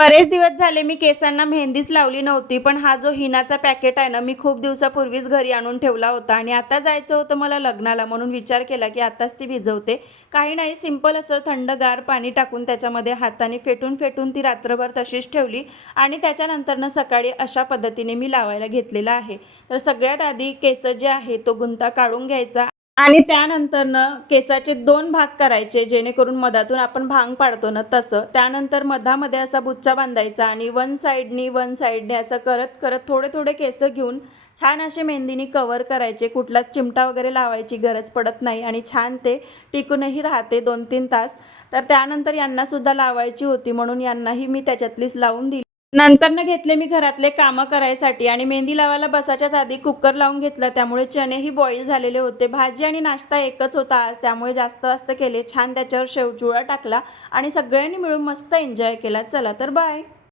बरेच दिवस झाले मी केसांना मेहंदीच लावली नव्हती पण हा जो हिनाचा पॅकेट आहे ना मी खूप दिवसापूर्वीच घरी आणून ठेवला होता आणि आता जायचं होतं मला लग्नाला म्हणून विचार केला की आताच ती भिजवते. काही नाही सिंपल असं थंडगार पाणी टाकून त्याच्यामध्ये हाताने फेटून फेटून ती रात्रभर तशीच ठेवली आणि त्याच्यानंतरनं सकाळी अशा पद्धतीने मी लावायला घेतलेला आहे. तर सगळ्यात आधी केस जे आहे तो गुंता काढून घ्यायचा आणि त्यानंतरनं केसाचे दोन भाग करायचे जेणेकरून मधातून आपण भांग पाडतो ना तसं. त्यानंतर मधामध्ये असा बुच्चा बांधायचा आणि वन साईडनी वन साईडने असं करत करत थोडे थोडे केस घेऊन छान असे मेहंदीनी कवर करायचे. कुठलाच चिमटा वगैरे लावायची गरज पडत नाही आणि छान ते टिकूनही राहते दोन तीन तास. तर त्यानंतर यांनासुद्धा लावायची होती म्हणून यांनाही मी त्याच्यातलीच लावून दिली. नंतरनं घेतले मी घरातले कामं करायसाठी आणि मेहंदी लावायला बसाच्याच आधी कुकर लावून घेतला. त्यामुळे चणेही बॉईल झालेले होते. भाजी आणि नाश्ता एकच होता आज. त्यामुळे जास्त जास्त केले. छान त्याच्यावर शेवचुळा टाकला आणि सगळ्यांनी मिळून मस्त एन्जॉय केला. चला तर बाय